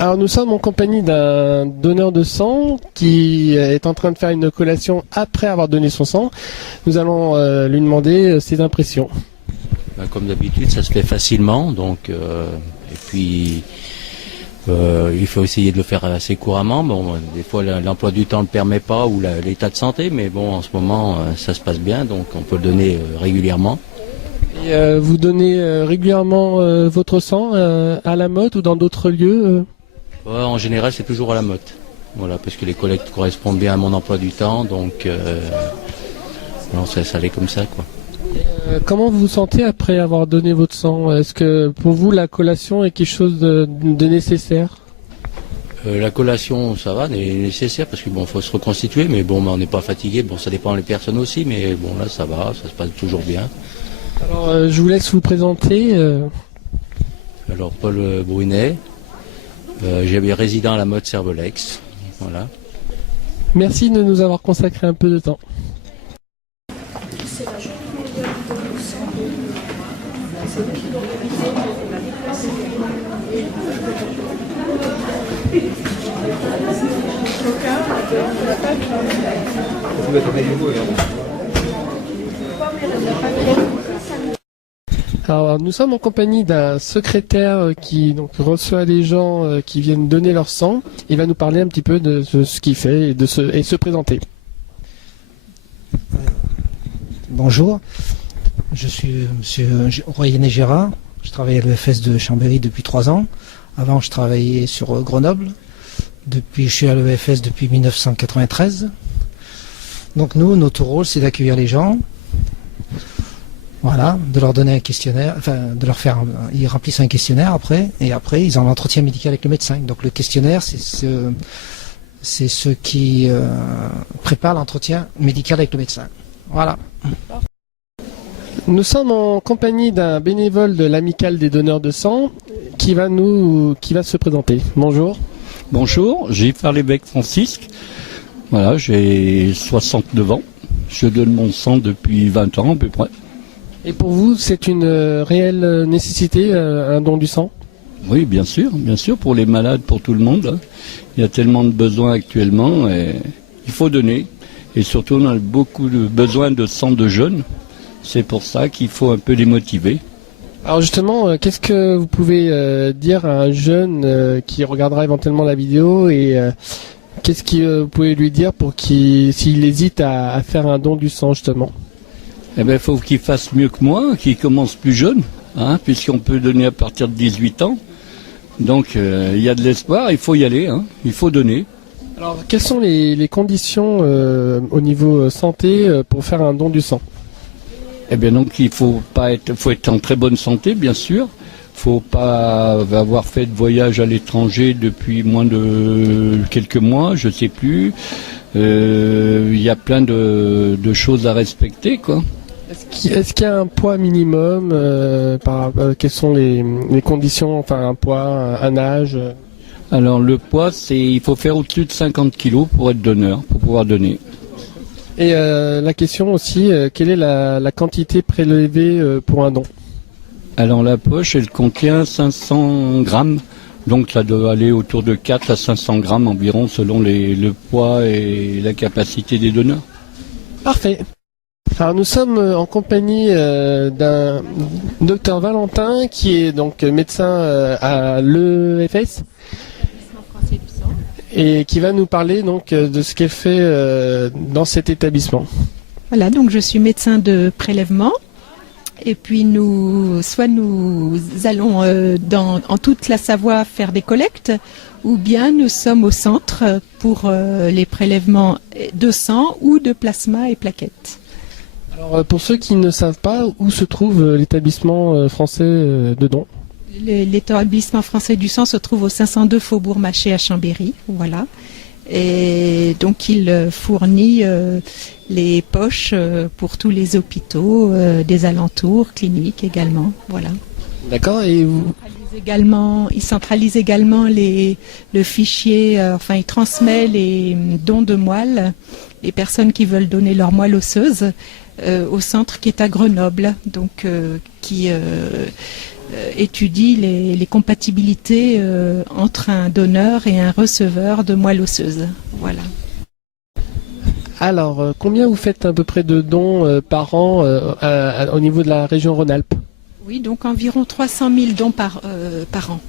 Alors nous sommes en compagnie d'un donneur de sang qui est en train de faire une collation après avoir donné son sang. Nous allons lui demander ses impressions. Comme d'habitude, ça se fait facilement, donc et puis il faut essayer de le faire assez couramment. Bon, des fois l'emploi du temps ne le permet pas ou l'état de santé, mais bon, en ce moment ça se passe bien, donc on peut le donner régulièrement. Et vous donnez régulièrement votre sang à la Motte ou dans d'autres lieux En général, c'est toujours à la Motte. Voilà, parce que les collectes correspondent bien à mon emploi du temps, donc non, ça allait comme ça, quoi. Comment vous vous sentez après avoir donné votre sang? Est-ce que pour vous la collation est quelque chose de nécessaire? La collation, ça va, est nécessaire parce que bon, faut se reconstituer, mais bon, on n'est pas fatigué. Bon, ça dépend des personnes aussi, mais bon, là, ça va, ça se passe toujours bien. Alors, je vous laisse vous présenter. Alors, Paul Brunet, j'avais résident à la Motte Cervelex, voilà. Merci de nous avoir consacré un peu de temps. Alors, nous sommes en compagnie d'un secrétaire qui donc reçoit les gens qui viennent donner leur sang. Il va nous parler un petit peu de ce qu'il fait et se présenter. Bonjour, je suis monsieur Royané Gérard. Je travaille à l'EFS de Chambéry depuis 3 ans. Avant, je travaillais sur Grenoble. Je suis à l'EFS depuis 1993. Donc nous, notre rôle, c'est d'accueillir les gens. Voilà, de leur donner un questionnaire, enfin, de leur faire, ils remplissent un questionnaire après, et après, ils ont l'entretien médical avec le médecin. Donc le questionnaire, c'est ce qui prépare l'entretien médical avec le médecin. Voilà. Nous sommes en compagnie d'un bénévole de l'Amicale des donneurs de sang qui va se présenter. Bonjour. Bonjour, Gilles Farlébec Francisque. Voilà, j'ai 69 ans. Je donne mon sang depuis 20 ans à peu près. Et pour vous, c'est une réelle nécessité, un don du sang? Oui, bien sûr, pour les malades, pour tout le monde. Il y a tellement de besoins actuellement et il faut donner. Et surtout, on a beaucoup de besoin de sang de jeunes. C'est pour ça qu'il faut un peu les motiver. Alors justement, qu'est-ce que vous pouvez dire à un jeune qui regardera éventuellement la vidéo et qu'est-ce que vous pouvez lui dire pour s'il hésite à faire un don du sang justement? Eh bien, il faut qu'il fasse mieux que moi, qu'il commence plus jeune, puisqu'on peut donner à partir de 18 ans. Donc, il y a de l'espoir, il faut y aller, il faut donner. Alors, quelles sont les conditions au niveau santé pour faire un don du sang? Eh bien, donc, faut être en très bonne santé, bien sûr. Faut pas avoir fait de voyage à l'étranger depuis moins de quelques mois, je sais plus. Il y a plein de choses à respecter, quoi. Est-ce qu'il y a un poids minimum quelles sont les conditions, enfin un poids, un âge? Alors le poids, il faut faire au-dessus de 50 kilos pour être donneur, pour pouvoir donner. Et la question aussi, quelle est la quantité prélevée pour un don? Alors la poche, elle contient 500 grammes, donc ça doit aller autour de 4 à 500 grammes environ selon le poids et la capacité des donneurs. Parfait. Alors nous sommes en compagnie d'un docteur Valentin qui est donc médecin à l'EFS et qui va nous parler donc de ce qu'elle fait dans cet établissement. Voilà, donc je suis médecin de prélèvement et puis nous allons en toute la Savoie faire des collectes ou bien nous sommes au centre pour les prélèvements de sang ou de plasma et plaquettes. Alors pour ceux qui ne savent pas, où se trouve l'établissement français de don? L'établissement français du sang se trouve au 502 Faubourg Maché à Chambéry, voilà. Et donc il fournit les poches pour tous les hôpitaux des alentours, cliniques également, voilà. D'accord, et vous... Il centralise également le fichier, il transmet les dons de moelle, les personnes qui veulent donner leur moelle osseuse au centre qui est à Grenoble, donc qui étudie les compatibilités entre un donneur et un receveur de moelle osseuse. Voilà. Alors, combien vous faites à peu près de dons par an au niveau de la région Rhône-Alpes? Oui, donc environ 300 000 dons par an.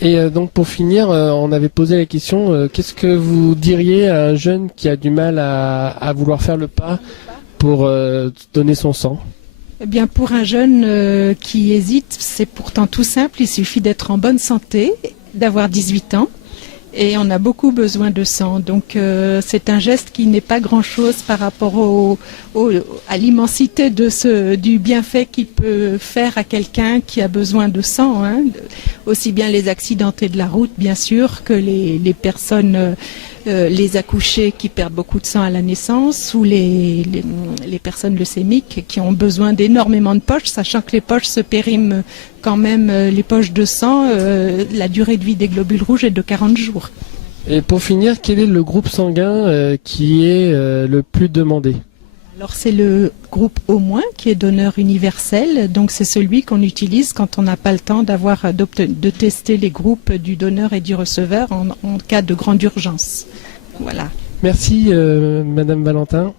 Et donc pour finir, on avait posé la question, qu'est-ce que vous diriez à un jeune qui a du mal à vouloir faire le pas pour donner son sang? Eh bien, pour un jeune qui hésite, c'est pourtant tout simple. Il suffit d'être en bonne santé, d'avoir 18 ans. Et on a beaucoup besoin de sang. Donc c'est un geste qui n'est pas grand-chose par rapport à l'immensité du bienfait qu'il peut faire à quelqu'un qui a besoin de sang. Hein. Aussi bien les accidentés de la route, bien sûr, que les personnes, les accouchés qui perdent beaucoup de sang à la naissance, ou les personnes leucémiques qui ont besoin d'énormément de poches, sachant que les poches se périment quand même, les poches de sang, la durée de vie des globules rouges est de 40 jours. Et pour finir, quel est le groupe sanguin qui est le plus demandé? Alors c'est le groupe O- qui est donneur universel, donc c'est celui qu'on utilise quand on n'a pas le temps de tester les groupes du donneur et du receveur en cas de grande urgence. Voilà. Merci Madame Valentin.